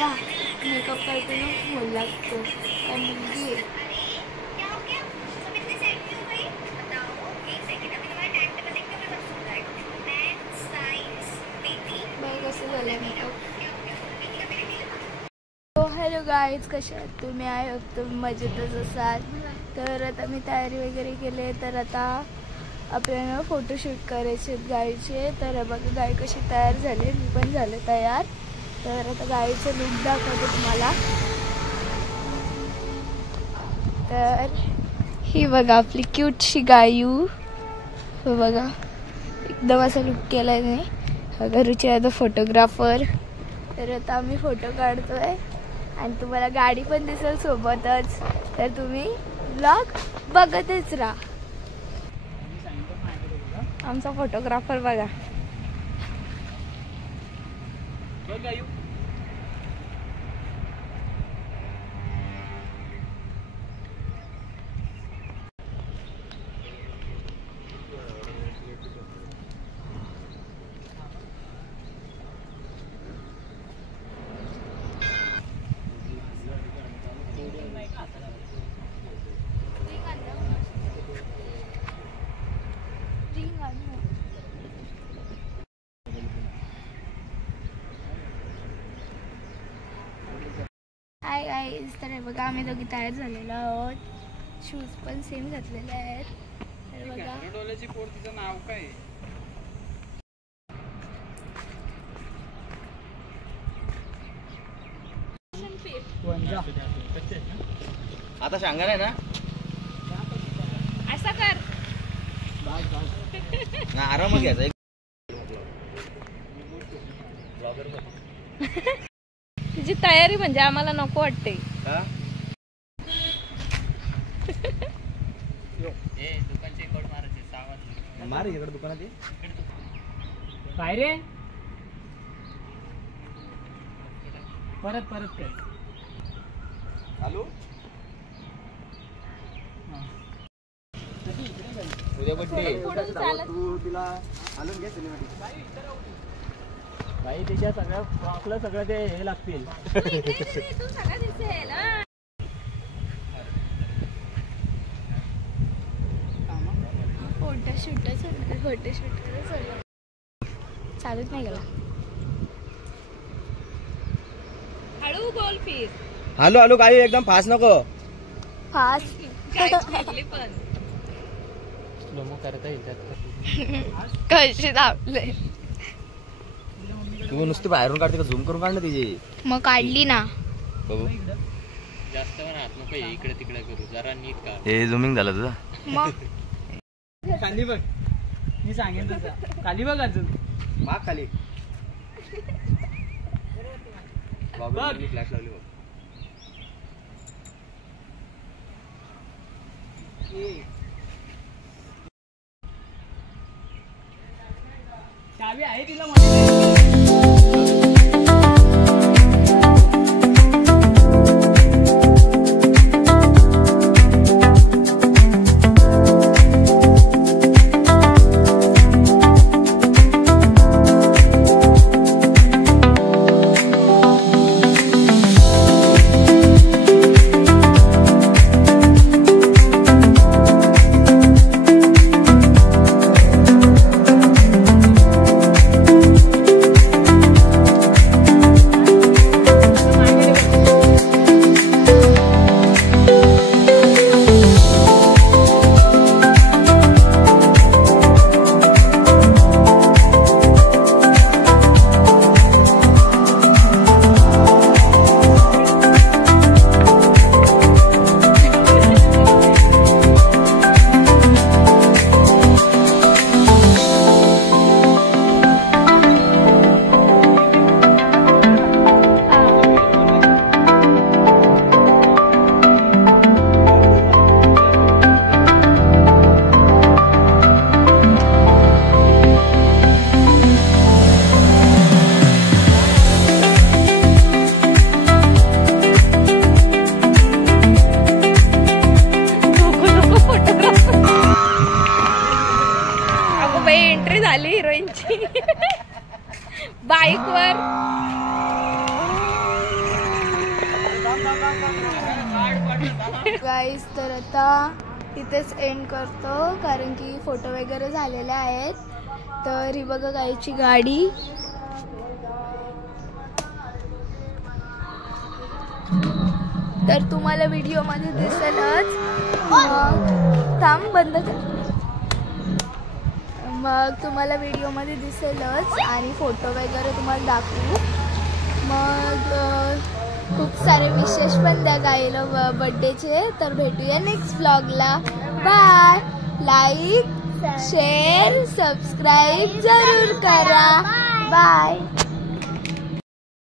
बघा मेकअप करते ना फुल लागतो काय मुलगी आहे. बघ कसं झालंय मेकअप. हॅलो गाईज, कशा आहात तुम्ही? आहे तुम्ही मजेतच असाल. तर आता मी तयारी वगैरे केली. तर आता आपल्याला फोटोशूट करायचे गाईचे. तर बघा गाई कशी तयार झाली. मी पण झाले तयार. तर आता गाईचं लुक दाखवते तुम्हाला. तर ही बघा आपली क्यूटशी गायू. हो बघा एकदम असा लुक केला आहे मी. बघा रुची आहे तो फोटोग्राफर. तर आता आम्ही फोटो काढतोय आणि तुम्हाला गाडी पण दिसेल सोबतच. तर तुम्ही ब्लॉग बघतच राहा. आमचा फोटोग्राफर बघा. हाय गाईज, तर बघा आम्ही दोघी तयार झालेलो आहोत. शूज पण सेम घातलेले आहेत. तर बघा तिचं नाव काय? आता सांगा आहे ना असं कर ना, आराम घ्यायचा. तुझी तयारी म्हणजे आम्हाला नको वाटते. मार इकडे दुकानात काय रे? परत परत काय चालू उद्या बड्डे. तू तिला आणून घे सिनेमॅटिक. बाई तिच्या सगळ्या फ्रॉकला सगळं ते हे लागतील. फोटोशूट चालूच नाही गेला. हळू बोल फिर. हॅलो हॅलो काही एकदम फास्ट नको. फास्ट पण स्लोमो करता येईल. कशी दाबले. तू नुसती बाहेरून काढते का झूम करून काढलं तिची? मग काढली ना. बघू जास्त हात नको इकडे तिकडे करू जरा नीट का. हे झूमिंग झालं तुझं. मग खाली बघ, मी सांगेन तसं. खाली बघ अजून माग खाली. बघ फ्लॅश लावली बघ. चावी आहे तिला मध्ये. बाईक वर गाईस तर आता इथेच एंड करतो कारण की फोटो वगैरे झालेले आहेत. तर ही बघा गाईची गाडी. तर तुम्हाला व्हिडिओमध्ये दिसेलच. थांब बंद कर. मग तुम्हाला व्हिडिओमध्ये दिसेलच आणि फोटो वगैरे तुम्हाला दाखवू. मग खूप सारे विशेष पण त्या गाईला बर्थडेचे. तर भेटूया नेक्स्ट व्लॉगला. बाय. लाईक शेअर सबस्क्राईब जरूर करा. बाय.